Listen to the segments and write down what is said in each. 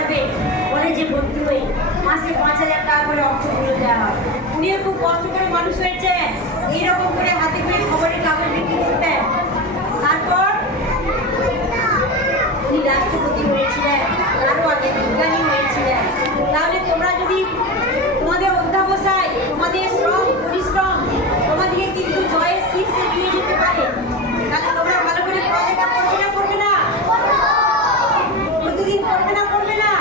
পারবে কলেজে ভর্তি হয়ে মাসে 5,000 টাকা করে অর্থগুলো দেওয়া হয়। উনিও খুব কষ্ট করে মানুষ হয়েছে, এইরকম করে হাতে করে খবরের কাগজ বিক্রি করতেন। তারপর উনি রাষ্ট্রপতি হয়েছিলেন, তারও আগে বিজ্ঞানী হয়েছিলেন। তাহলে তোমরা যদি তোমাদের অধ্যাবসায়, তোমাদের শ্রম পরিশ্রম তোমাদেরকে কিন্তু জয়ের শীর্ষে নিয়ে যেতে পারে। তাহলে তোমরা ভালো করে পড়ালেখা করবে না করবে না? প্রতিদিন করবে না করবে না?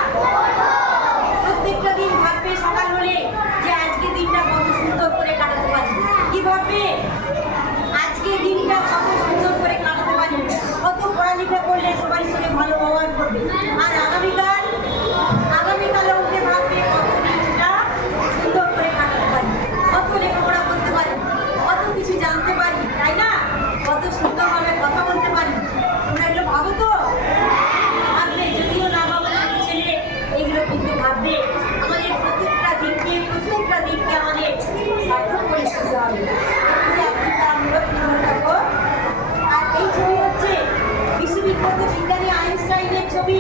প্রত্যেকটা দিন ভাববে সকাল হলে যে আজকে দিনটা কত সুন্দর করে কাটাতে পারি। কি ভাববে? আজকে দিনটা কত সুন্দর করে কাটাতে পারি, কত পড়ালেখা করলে সবার সঙ্গে ভালো ব্যবহার করবে। আর আগামীকালে উঠে ভাববে কত দিনটা সুন্দর করে কাটাতে পারি, কত লেখাপড়া করতে পারি, কত কিছু জানতে পারি, তাই না? কত সুন্দরভাবে কথা বলতে পারি। তোমরা এগুলো ভাবো তো? ভাববে, যদিও না ভাবো ছেলে এইগুলো কিন্তু ভাববে। আমাদের প্রত্যেকটা দিনকে আমাদের সার্থক করে তুলতে হবে। আর এই ছবি হচ্ছে বিশ্ববিখ্যাত বিজ্ঞানী আইনস্টাইনের ছবি।